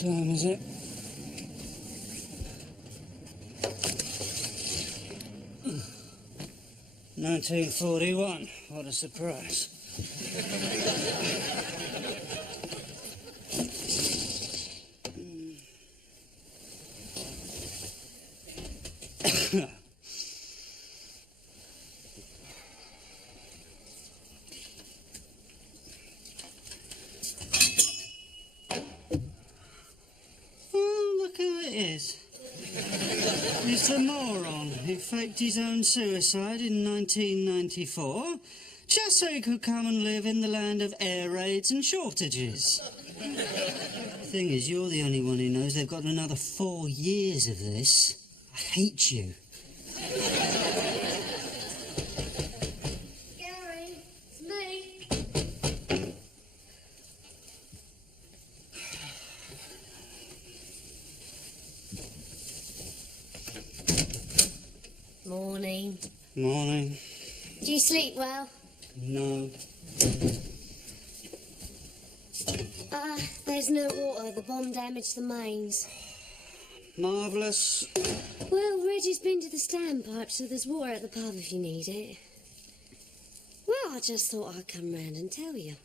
time is it? Mm. 1941. What a surprise. He's the moron who faked his own suicide in 1994 just so he could come and live in the land of air raids and shortages. The thing is, you're the only one who knows they've got another 4 years of this. I hate you. Gary, it's me. Morning. Morning. Do you sleep well? No. There's no water. The bomb damaged the mains. Marvellous. Well, Reggie's been to the standpipe, so there's water at the pub if you need it. Well, I just thought I'd come round and tell you.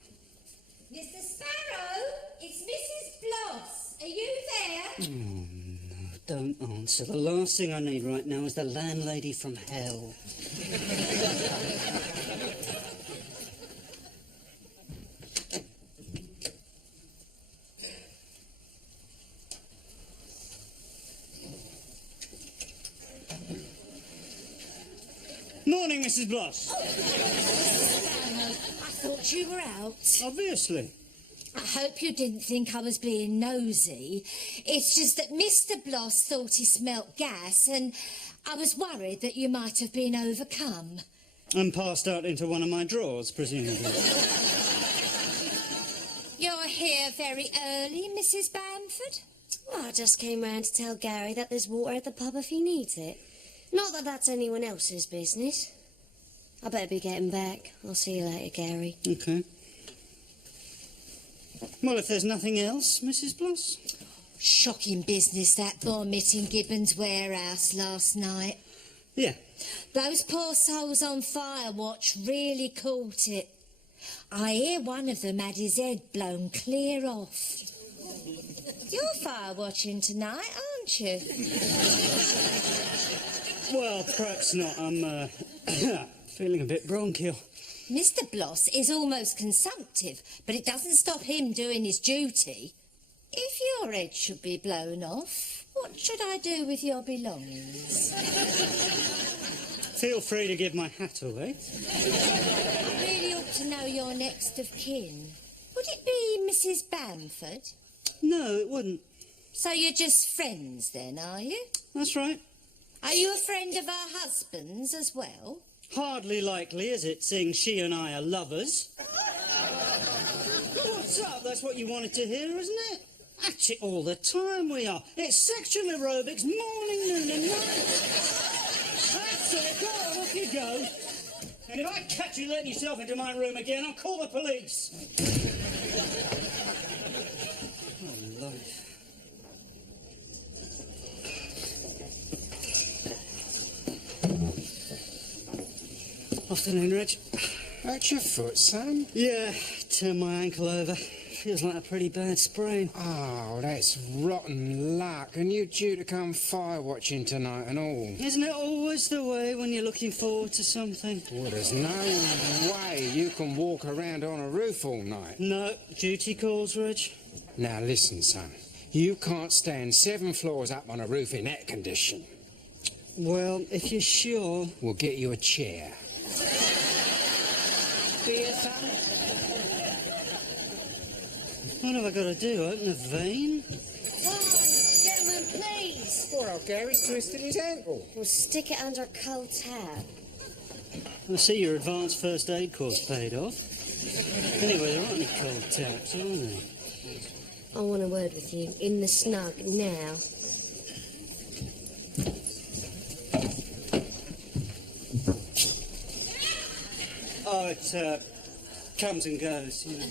Mr. Sparrow, it's Mrs. Bloss. Are you there? Oh, no, don't answer. The last thing I need right now is the landlady from hell. Morning, Mrs. Bloss. I thought you were out. Obviously. I hope you didn't think I was being nosy. It's just that Mr. Bloss thought he smelt gas, and I was worried that you might have been overcome. And passed out into one of my drawers, presumably. You're here very early, Mrs. Bamford? Well, I just came round to tell Gary that there's water at the pub if he needs it. Not that that's anyone else's business. I better be getting back. I'll see you later, Gary. Okay. Well, if there's nothing else, Mrs. Bloss. Shocking business, that vomit in Gibbon's warehouse last night. Yeah. Those poor souls on fire watch really caught it. I hear one of them had his head blown clear off. You're fire watching tonight, aren't you? Well, perhaps not. I'm feeling a bit bronchial. Mr. Bloss is almost consumptive, but it doesn't stop him doing his duty. If your head should be blown off, what should I do with your belongings? Feel free to give my hat away. I really ought to know your next of kin. Would it be Mrs. Bamford? No, it wouldn't. So you're just friends then, are you? That's right. Are you a friend of her husband's as well? Hardly likely, is it, seeing she and I are lovers? What's up? That's what you wanted to hear, isn't it? At it all the time we are. It's sexual aerobics, morning, noon and night. That's it. Go on, off you go. And if I catch you letting yourself into my room again, I'll call the police. Oh, life. Afternoon, Reg. Hurt your foot, son? Yeah, turned my ankle over. Feels like a pretty bad sprain. Oh, that's rotten luck. And you due to come fire watching tonight and all. Isn't it always the way when you're looking forward to something? Well, there's no way you can walk around on a roof all night. No, duty calls, Reg. Now, listen, son. You can't stand 7 floors up on a roof in that condition. Well, if you're sure... We'll get you a chair. Dear son? What have I got to do? Open a vein? Gentlemen, please. Poor old Gary's twisted his ankle. We'll stick it under a cold tap. I see your advanced first aid course paid off. Anyway, there aren't any cold taps, are there? I want a word with you. In the snug, now. Oh, it comes and goes, you know.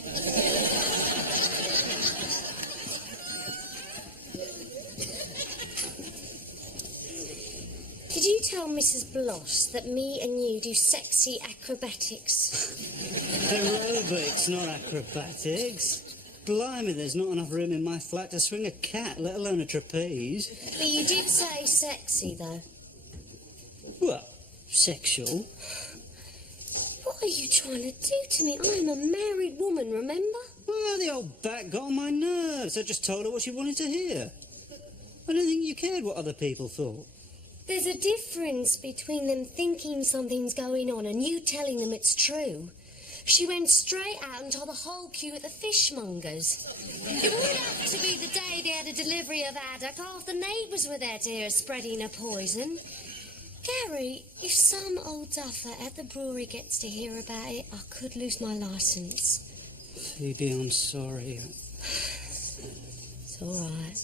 tell Mrs. Bloss that me and you do sexy acrobatics? Aerobics, not acrobatics. Blimey, there's not enough room in my flat to swing a cat, let alone a trapeze. But you did say sexy, though. Well, sexual. What are you trying to do to me? I'm a married woman, remember? Well, the old bat got on my nerves. I just told her what she wanted to hear. I don't think you cared what other people thought. There's a difference between them thinking something's going on and you telling them it's true. She went straight out and told the whole queue at the fishmongers. It would have to be the day they had a delivery of haddock. Half the neighbours were there to hear her spreading her poison. Gary, if some old duffer at the brewery gets to hear about it, I could lose my licence. Phoebe, I'm sorry. It's all right.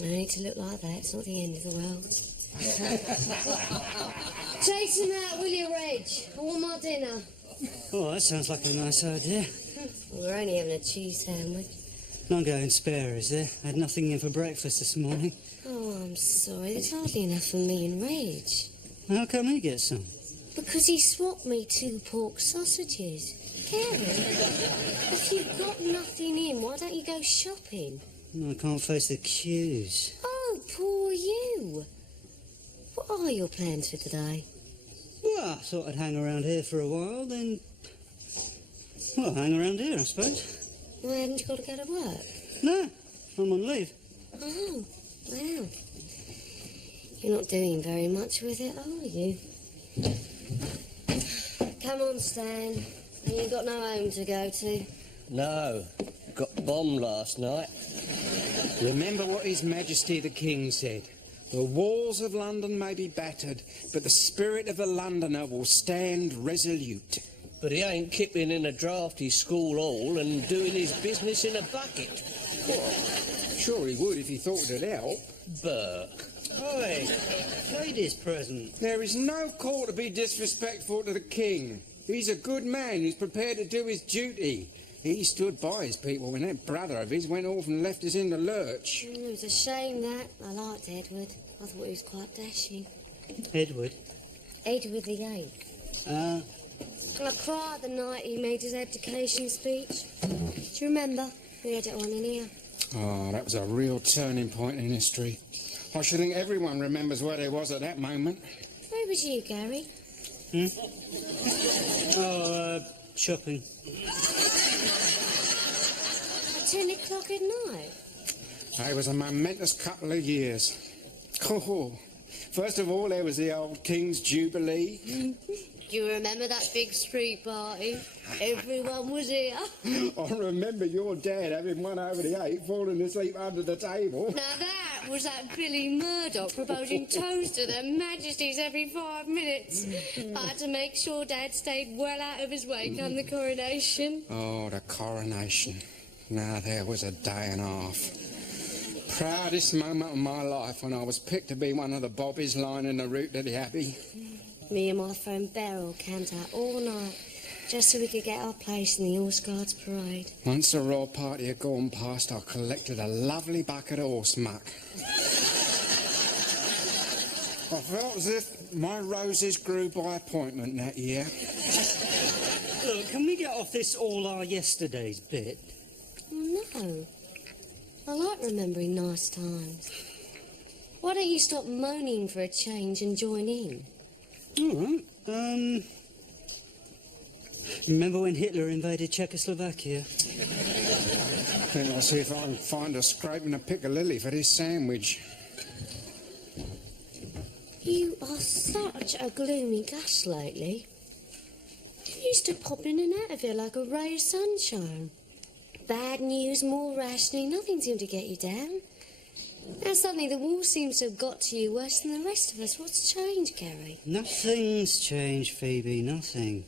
No need to look like that. It's not the end of the world. Chase him out, will you, Reg? I want my dinner. Oh, that sounds like a nice idea. We're only having a cheese sandwich. Not going spare, is there? I had nothing in for breakfast this morning. Oh, I'm sorry. There's hardly enough for me and Reg. How come he gets some? Because he swapped me 2 pork sausages. Gary, if you've got nothing in, why don't you go shopping? No, I can't face the queues. Oh, poor you. What are your plans for today? Well, I thought I'd hang around here for a while, then... Well, hang around here, I suppose. Why haven't you got to go to work? No, I'm on leave. Oh, wow. You're not doing very much with it, are you? Come on, Stan. You've got no home to go to. No, got bombed last night. Remember what His Majesty the King said. The walls of London may be battered, but the spirit of a Londoner will stand resolute. But he ain't kipping in a drafty school hall and doing his business in a bucket. Sure he would if he thought it'd help. Burke. Oi, ladies present. There is no call to be disrespectful to the King. He's a good man who's prepared to do his duty. He stood by his people when that brother of his went off and left us in the lurch. It was a shame that. I liked Edward. I thought he was quite dashing. Edward? Edward the Eighth. I cried the night he made his abdication speech. Do you remember? We had it on in here. Oh, that was a real turning point in history. I should think everyone remembers where they was at that moment. Where was you, Gary? Shopping. 10 o'clock at night? It was a momentous couple of years. Oh, first of all, there was the old King's Jubilee. Do you remember that big street party? Everyone was here. I remember your dad having one over the 8, falling asleep under the table. Now that was that Billy Murdoch proposing toast to their majesties every 5 minutes. I had to make sure Dad stayed well out of his way come the coronation. Oh, the coronation. Now there was a day and a half. Proudest moment of my life when I was picked to be one of the bobbies lining the route to the Abbey. Me and my friend Beryl camped out all night just so we could get our place in the Horse Guards parade. Once the royal party had gone past, I collected a lovely bucket of horse muck. I felt as if my roses grew by appointment that year. Look, can we get off this all our yesterdays bit? Oh, no. I like remembering nice times. Why don't you stop moaning for a change and join in? All right. Remember when Hitler invaded Czechoslovakia? I think I'll see if I can find a scrape and a Piccadilly for this sandwich. You are such a gloomy gas lately. You used to pop in and out of here like a ray of sunshine. Bad news, more rationing, nothing seemed to get you down. Now suddenly the war seems to have got to you worse than the rest of us. What's changed, Gary? Nothing's changed, Phoebe, nothing.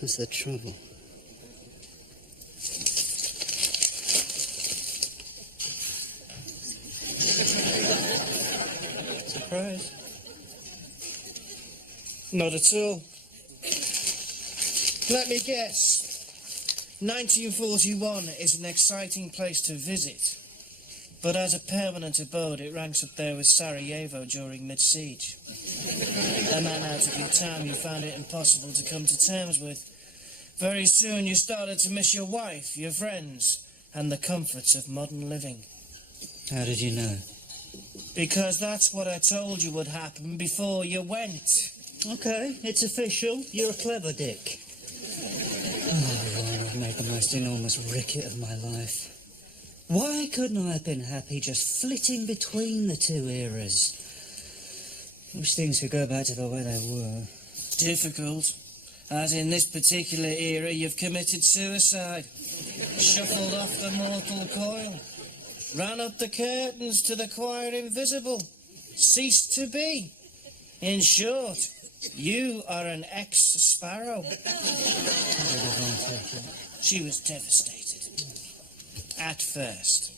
That's the trouble. Surprise? Not at all. Let me guess. 1941 is an exciting place to visit. But as a permanent abode, it ranks up there with Sarajevo during mid-siege. A man out of your time you found it impossible to come to terms with. Very soon you started to miss your wife, your friends, and the comforts of modern living. How did you know? Because that's what I told you would happen before you went. Okay, it's official. You're a clever dick. Oh, Ron, I've made the most enormous ricket of my life. Why couldn't I have been happy just flitting between the two eras? Wish things could go back to the way they were. Difficult. As in this particular era, you've committed suicide. Shuffled off the mortal coil. Ran up the curtains to the choir invisible. Ceased to be. In short, you are an ex-Sparrow. She was devastated. At first.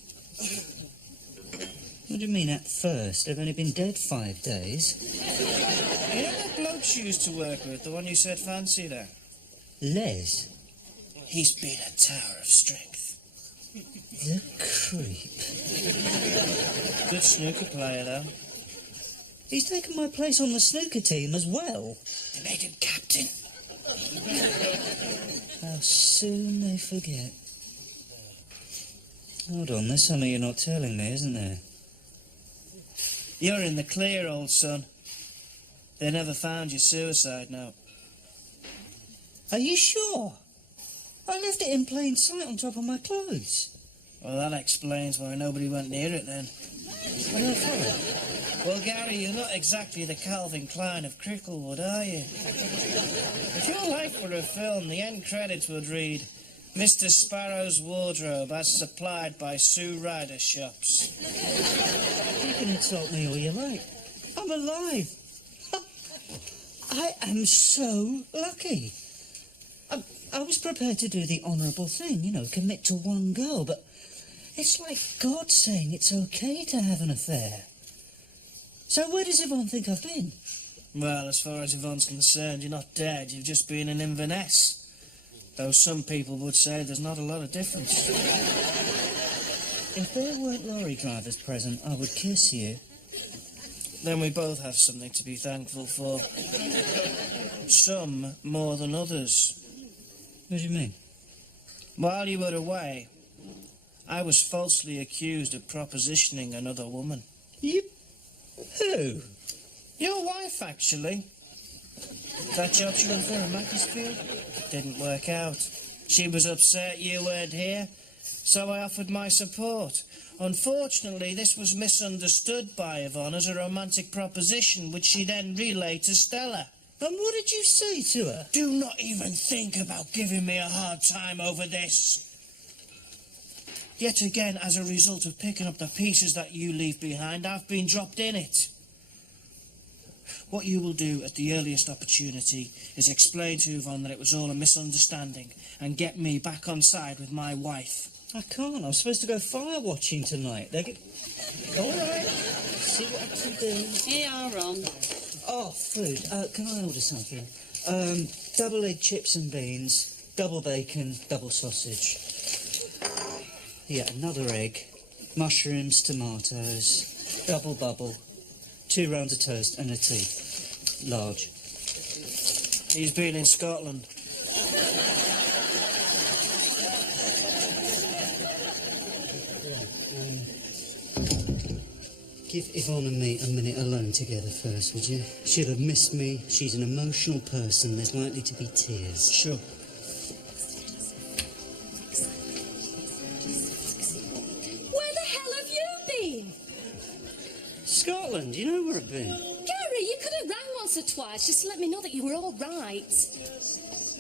What do you mean at first? They've only been dead 5 days. You know that bloke she used to work with, the one you said fancied her? Les? He's been a tower of strength. The creep. Good snooker player, though. He's taken my place on the snooker team as well. They made him captain. How soon they forget. Hold on, there's something you're not telling me, isn't there? You're in the clear, old son. They never found your suicide note. Are you sure? I left it in plain sight on top of my clothes. Well, that explains why nobody went near it then. What did I follow? Well, Gary, you're not exactly the Calvin Klein of Cricklewood, are you? If your life were a film, the end credits would read, Mr. Sparrow's wardrobe as supplied by Sue Ryder shops. You can insult me all you like. I'm alive. I am so lucky. I was prepared to do the honourable thing, you know, commit to one girl, but it's like God saying it's okay to have an affair. So where does Yvonne think I've been? Well, as far as Yvonne's concerned, you're not dead, you've just been an Inverness. Though some people would say there's not a lot of difference. If there weren't lorry drivers present, I would kiss you. Then we both have something to be thankful for. Some more than others. What do you mean? While you were away, I was falsely accused of propositioning another woman. You... Who? Your wife, actually. That job she went for in Macclesfield didn't work out. She was upset you weren't here, so I offered my support. Unfortunately, this was misunderstood by Yvonne as a romantic proposition, which she then relayed to Stella. And what did you say to her? Do not even think about giving me a hard time over this. Yet again, as a result of picking up the pieces that you leave behind, I've been dropped in it. What you will do at the earliest opportunity is explain to Yvonne that it was all a misunderstanding and get me back on side with my wife. I can't. I'm supposed to go fire watching tonight. All right. See what I can do. Here you are, Ron. Oh, food. Can I order something? Double egg chips and beans, double bacon, double sausage. Yeah, another egg, mushrooms, tomatoes, double bubble, 2 rounds of toast and a tea. Large. He's been in Scotland. Give Yvonne and me a minute alone together first, would you? She'll have missed me. She's an emotional person. There's likely to be tears. Sure. Where the hell have you been? Scotland, you know where I've been. Gary, you could have rang once or twice just to let me know that you were all right.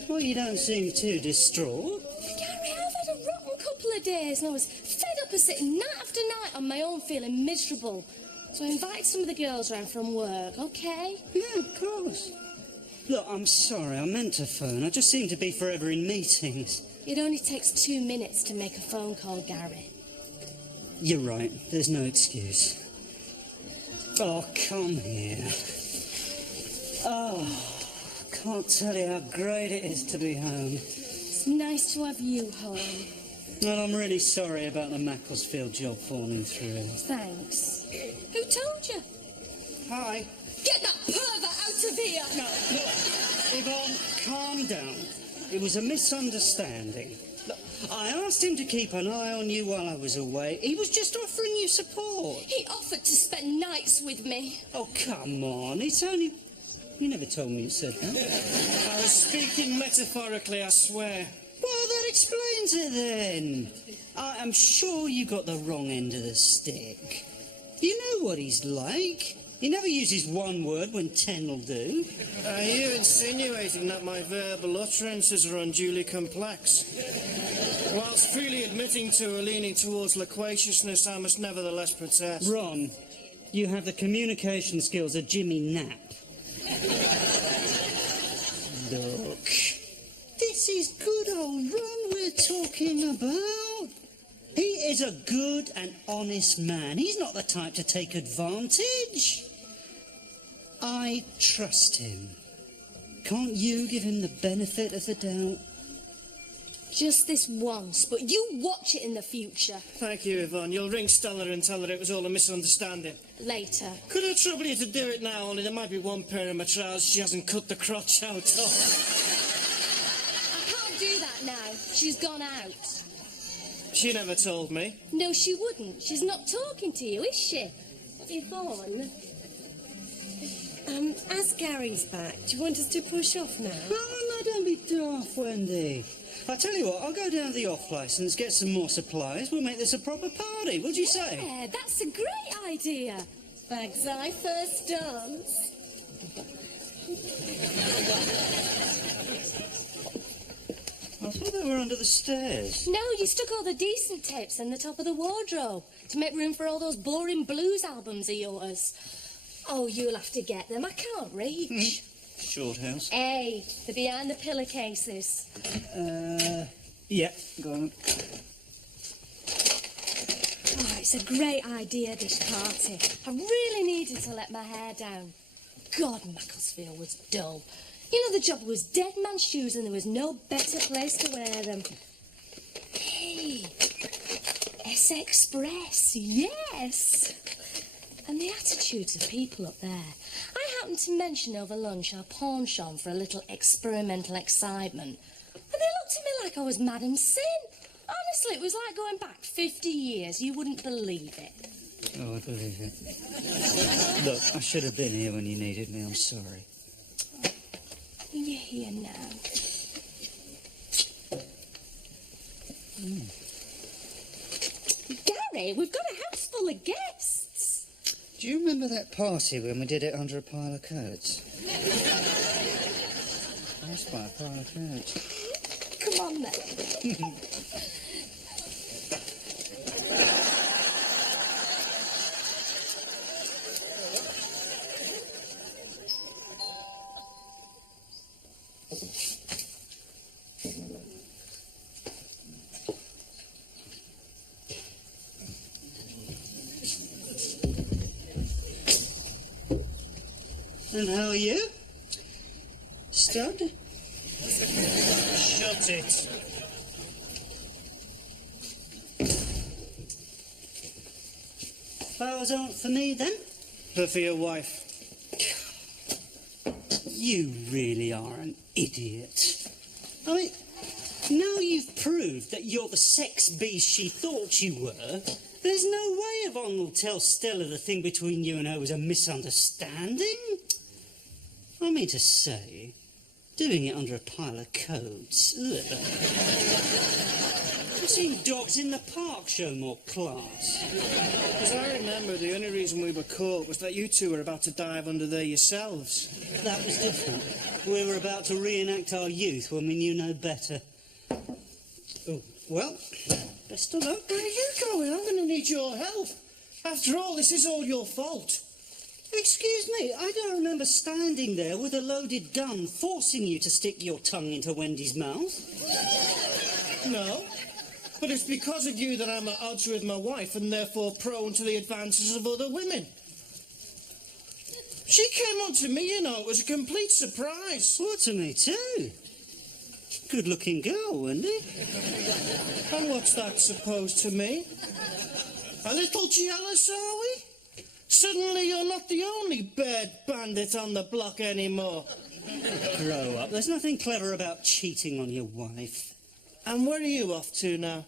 Well, you don't seem too distraught. Gary, I've had a rotten couple of days and I was fed up of sitting night after night on my own feeling miserable. So I invited some of the girls round from work, okay? Yeah, of course. Look, I'm sorry, I meant to phone. I just seem to be forever in meetings. It only takes 2 minutes to make a phone call, Gary. You're right, there's no excuse. Oh, come here. Oh, I can't tell you how great it is to be home. It's nice to have you home. Well, I'm really sorry about the Macclesfield job falling through. Thanks. Who told you? Hi. Get that pervert out of here! No, Yvonne, calm down. It was a misunderstanding. Look, I asked him to keep an eye on you while I was away. He was just offering you support. He offered to spend nights with me. Oh, come on. It's only... You never told me you said that. I was speaking metaphorically, I swear. Well, that explains it then. I am sure you got the wrong end of the stick. You know what he's like. He never uses one word when 10 will do. Are you insinuating that my verbal utterances are unduly complex? Whilst freely admitting to or leaning towards loquaciousness, I must nevertheless protest. Ron, you have the communication skills of Jimmy Knapp. Look, this is good old Ron we're talking about. He is a good and honest man. He's not the type to take advantage. I trust him. Can't you give him the benefit of the doubt? Just this once, but you watch it in the future. Thank you, Yvonne. You'll ring Stella and tell her it was all a misunderstanding. Later. Could I trouble you to do it now, only there might be one pair of my trousers she hasn't cut the crotch out of. I can't do that now. She's gone out. She never told me. No, she wouldn't. She's not talking to you, is she? Yvonne? As Gary's back, do you want us to push off now? No, don't be daft, Wendy. I tell you what, I'll go down to the off licence, get some more supplies. We'll make this a proper party. What'd you say? Yeah, that's a great idea. Bags I first dance. I thought they were under the stairs. No, you stuck all the decent tapes in the top of the wardrobe to make room for all those boring blues albums of yours. Oh, you'll have to get them. I can't reach. Shorthouse. Hey, they're behind the pillowcases. Yeah, go on. Oh, it's a great idea, this party. I really needed to let my hair down. God, Macclesfield was dull. You know, the job was dead man's shoes and there was no better place to wear them. Hey, S-Express, yes. And the attitudes of people up there. I happened to mention over lunch our pawn shop for a little experimental excitement. And they looked at me like I was Madam Sin. Honestly, it was like going back 50 years. You wouldn't believe it. Oh, I believe it. Look, I should have been here when you needed me. I'm sorry. You're here now. Gary, we've got a house full of guests. Do you remember that party when we did it under a pile of coats? That's by a pile of coats. Come on, then. And how are you? Stud? Shut it. Flowers aren't for me, then? They're for your wife. You really are an idiot. I mean, now you've proved that you're the sex beast she thought you were, there's no way Yvonne will tell Stella the thing between you and her was a misunderstanding. I mean to say, doing it under a pile of coats. Ugh. I've seen dogs in the park show more class. As I remember, the only reason we were caught was that you two were about to dive under there yourselves. That was different. We were about to reenact our youth when we knew no better. Oh, well, best of luck. Where are you going? I'm going to need your help. After all, this is all your fault. Excuse me, I don't remember standing there with a loaded gun forcing you to stick your tongue into Wendy's mouth. No, but it's because of you that I'm at odds with my wife and therefore prone to the advances of other women. She came on to me, you know. It was a complete surprise. Well, to me too. good-looking girl, Wendy. And what's that supposed to mean? A little jealous, are we? Suddenly you're not the only bird bandit on the block anymore. Grow up. There's nothing clever about cheating on your wife. And where are you off to now?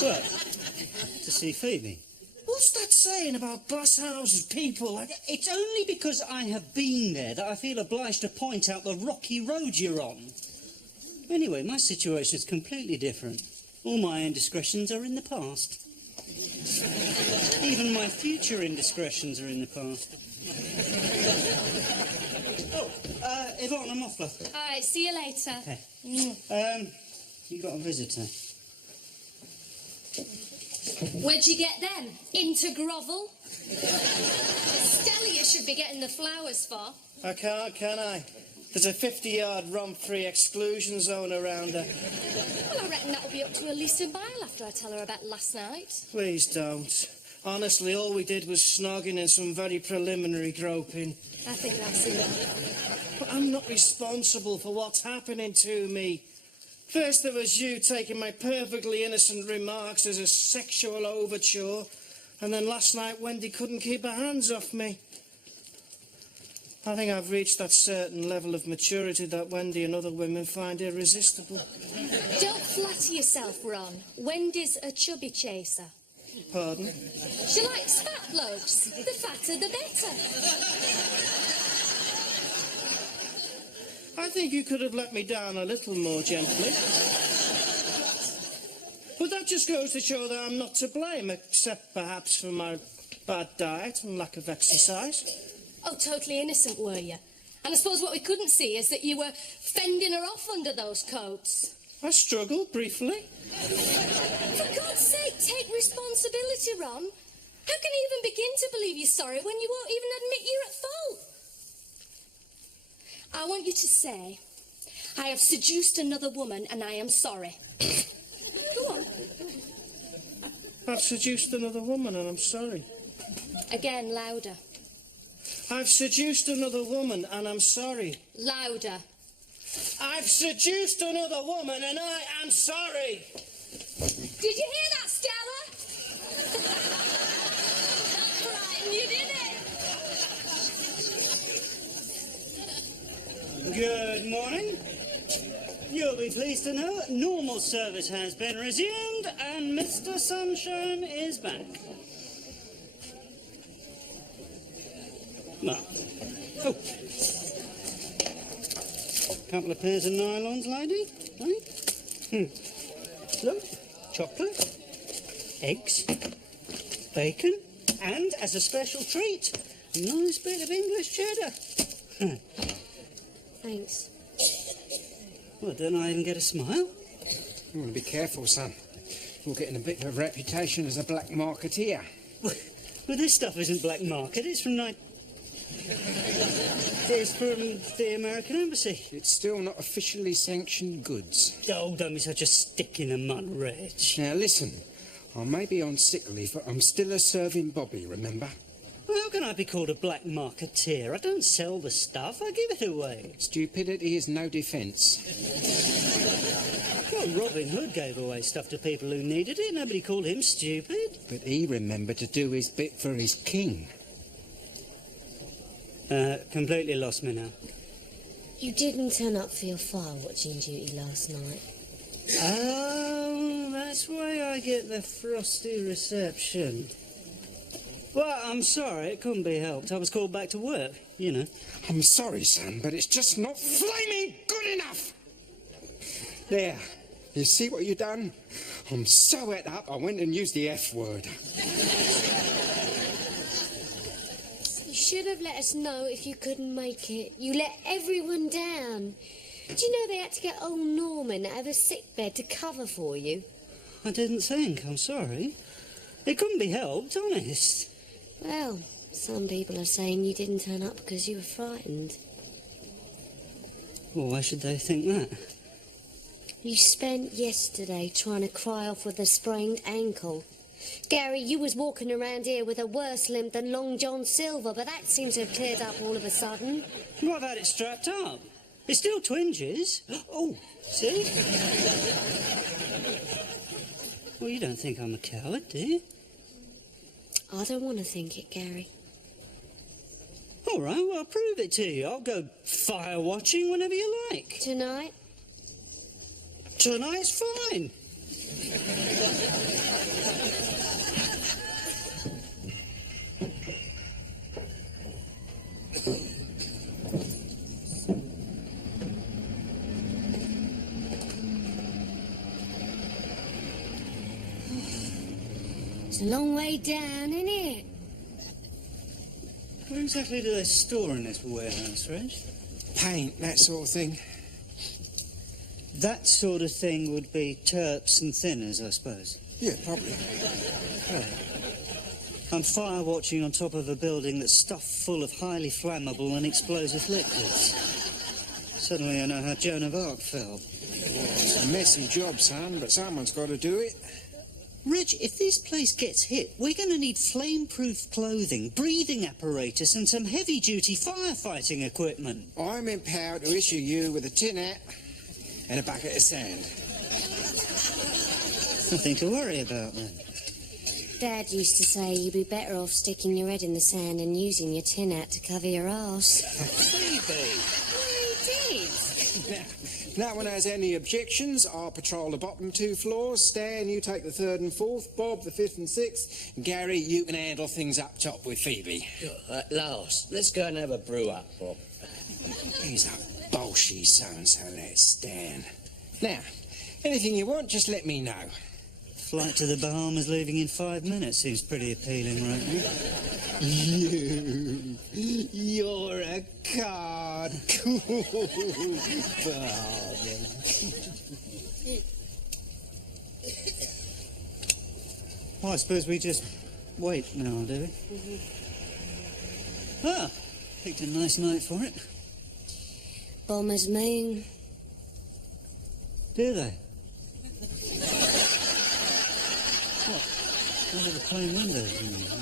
Well, to see Phoebe. What's that saying about glass houses, people? It's only because I have been there that I feel obliged to point out the rocky road you're on. Anyway, my situation's completely different. All my indiscretions are in the past. Even my future indiscretions are in the past. Oh, Yvonne, I'm off, love. All right, see you later. Okay. You got a visitor. Where'd you get them? Into grovel? Stella, you should be getting the flowers for. I can't, can I? There's a 50-yard romp-free exclusion zone around her. Well, I reckon that'll be up to at least a mile after I tell her about last night. Please don't. Honestly, all we did was snogging and some very preliminary groping. I think that's enough. But I'm not responsible for what's happening to me. First there was you taking my perfectly innocent remarks as a sexual overture, and then last night Wendy couldn't keep her hands off me. I think I've reached that certain level of maturity that Wendy and other women find irresistible. Don't flatter yourself, Ron. Wendy's a chubby chaser. Pardon? She likes fat blokes. The fatter, the better. I think you could have let me down a little more gently. But that just goes to show that I'm not to blame, except perhaps for my bad diet and lack of exercise. Oh, totally innocent, were you? And I suppose what we couldn't see is that you were fending her off under those coats. I struggled briefly. For God's sake, take responsibility, Ron. How can you even begin to believe you're sorry when you won't even admit you're at fault? I want you to say, I have seduced another woman and I am sorry. Go on. I've seduced another woman and I'm sorry. Again, louder. I've seduced another woman and I'm sorry. Louder. I've seduced another woman and I am sorry. Did you hear that, Stella? That's right, you did it. Good morning. You'll be pleased to know normal service has been resumed and Mr. Sunshine is back. Well, oh. Couple of pairs of nylons, lady. Look, chocolate, eggs, bacon, and as a special treat, a nice bit of English cheddar. Thanks. Well, don't I even get a smile? You want to be careful, son. You're getting a bit of a reputation as a black marketeer. Well, this stuff isn't black market. It's from It's from the American Embassy. It's still not officially sanctioned goods. Oh, don't be such a stick in the mud, Reg. Now, listen. I may be on sick leave, but I'm still a serving Bobby, remember? Well, how can I be called a black marketeer? I don't sell the stuff. I give it away. Stupidity is no defence. Well, Robin Hood gave away stuff to people who needed it. Nobody called him stupid. But he remembered to do his bit for his king. Completely lost me now. You didn't turn up for your fire watching duty last night. Oh, that's why I get the frosty reception. Well, I'm sorry, it couldn't be helped. I was called back to work, you know. I'm sorry, son, but it's just not flaming good enough. There, you see what you done? I'm so het up, I went and used the F word. You should have let us know if you couldn't make it. You let everyone down. Do you know they had to get old Norman out of a sickbed to cover for you? I didn't think, I'm sorry. It couldn't be helped, honest. Well, some people are saying you didn't turn up because you were frightened. Well, why should they think that? You spent yesterday trying to cry off with a sprained ankle. Gary, you was walking around here with a worse limp than Long John Silver, but that seems to have cleared up all of a sudden. Well, I've had it strapped up. It's still twinges. Oh, see? Well, you don't think I'm a coward, do you? I don't want to think it, Gary. All right, well, I'll prove it to you. I'll go fire watching whenever you like. Tonight? Tonight's fine. It's a long way down, isn't it? What exactly do they store in this warehouse, Reg? Paint, that sort of thing. That sort of thing would be terps and thinners, I suppose. Yeah, probably. I'm fire watching on top of a building that's stuffed full of highly flammable and explosive liquids. Suddenly I know how Joan of Arc fell. It's a messy job, son, but someone's got to do it. Reg, if this place gets hit, we're going to need flame-proof clothing, breathing apparatus and some heavy-duty firefighting equipment. I'm empowered to issue you with a tin hat and a bucket of sand. Nothing to worry about, then. Dad used to say you'd be better off sticking your head in the sand and using your tin hat to cover your arse. Baby. He did. No one has any objections. I'll patrol the bottom 2 floors. Stan, you take the 3rd and 4th. Bob, the 5th and 6th. And Gary, you can handle things up top with Phoebe. At last. Let's go and have a brew up, Bob. He's a bolshy so-and-so, that Stan. Now, anything you want, just let me know. Flight to the Bahamas leaving in 5 minutes seems pretty appealing right now. You're a card. Well, I suppose we just wait now, do we? Ah, picked a nice night for it. Bomber's moon. Do they? What are the plain windows in there?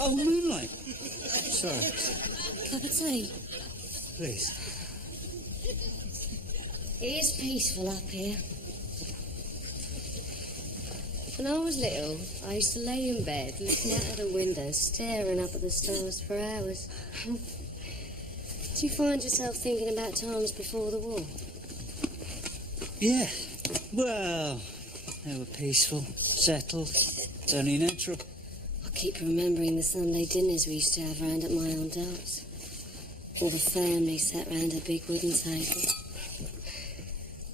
Oh, moonlight. Sorry, Cup of tea. please. It is peaceful up here. When I was little, I used to lay in bed, looking out of the window, staring up at the stars for hours. Do you find yourself thinking about times before the war? Yeah, well, they were peaceful, settled. It's only natural. I keep remembering the Sunday dinners we used to have round at my Aunt Dot's. All the family sat round a big wooden table.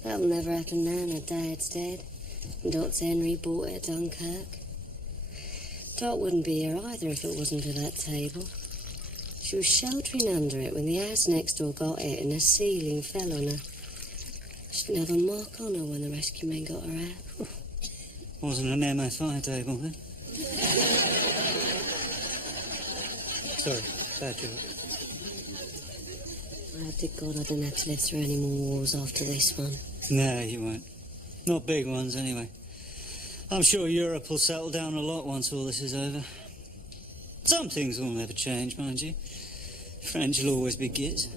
That'll never happen now, now Dad's dead. And Dot's Henry bought it at Dunkirk. Dot wouldn't be here either if it wasn't for that table. She was sheltering under it when the house next door got it and the ceiling fell on her. She didn't have a mark on her when the rescue men got her out. Wasn't an MFI table then? Sorry, bad joke. I hope to God I don't have to live through any more wars after this one. No, you won't. Not big ones, anyway. I'm sure Europe will settle down a lot once all this is over. Some things will never change, mind you. French will always be git.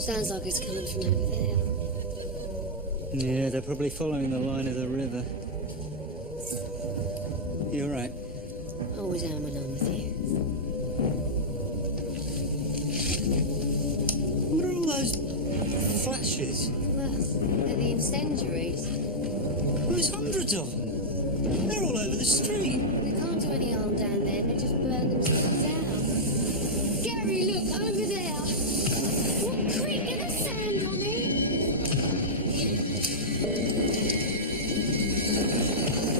Sounds like it's coming from over there. Yeah, they're probably following the line of the river. You're right. Always am when I'm with you. What are all those flashes? Well, they're the incendiaries. There's hundreds of them. They're all over the street. They can't do any harm down there, they just burn themselves out. Gary, look, over there. What, quick, get the sand on it.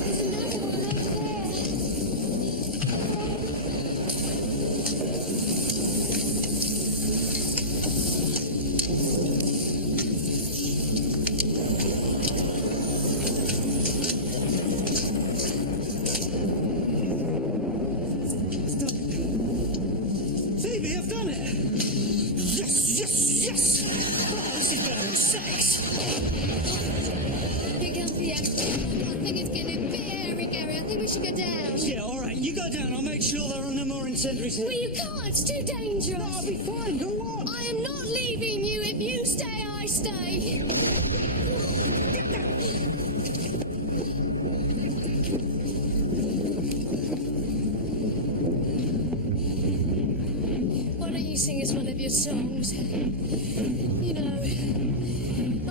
There's another one over there. Phoebe, I've done it! Yes, yes, yes! Oh, this is better than sex! Here comes the engine. I think it's getting a bit airy, Gary. I think we should go down. Yeah, all right. right, you go down. I'll make sure there are no more incendiaries here. Well, you can't. It's too dangerous. No, I'll be fine. Go on. I am not leaving you. If you stay, I stay. Why don't you sing us one of your songs? You know,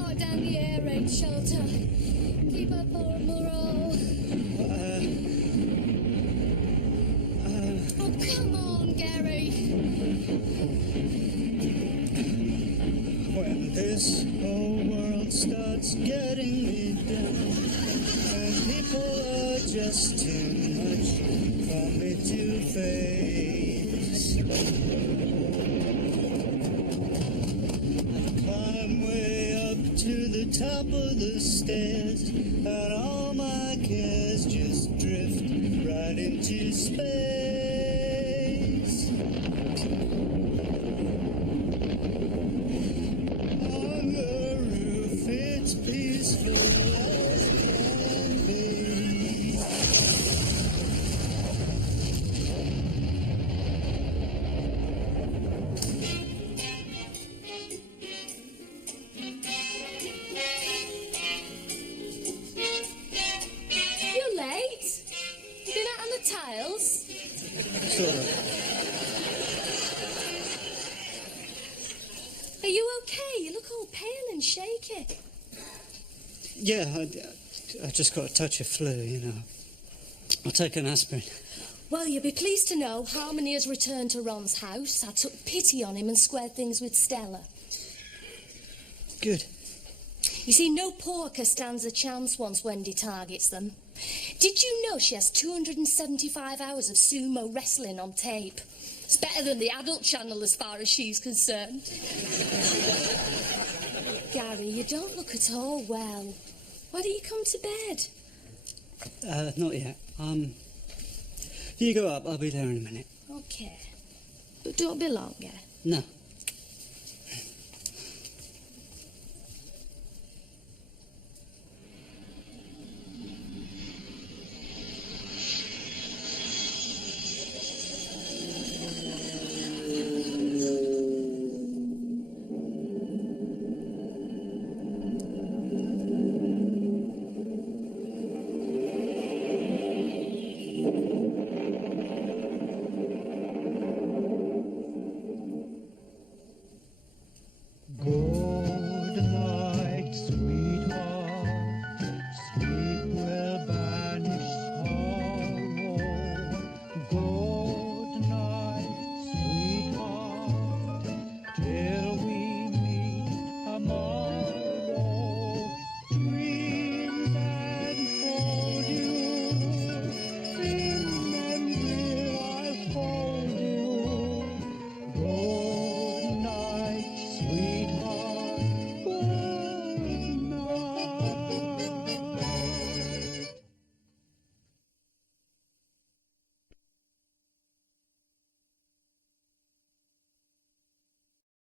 like down the air raid shelter. Keep up our morale. Oh, come on, Gary. When this whole world starts getting me down, and people are just too much for me to face, I climb way up to the top of the stairs, and all my cares just drift right into space. On the roof, it's peaceful as can be. You're late. You been out on the tiles? Sort of. Are you okay? You look all pale and shaky. Yeah, I just got a touch of flu, you know. I'll take an aspirin. Well, you'll be pleased to know Harmony has returned to Ron's house. I took pity on him and squared things with Stella. Good. You see, no porker stands a chance once Wendy targets them. Did you know she has 275 hours of sumo wrestling on tape? It's better than the adult channel as far as she's concerned. Gary, you don't look at all well. Why don't you come to bed? Not yet. You go up, I'll be there in a minute. Okay. But don't be long, yeah? No.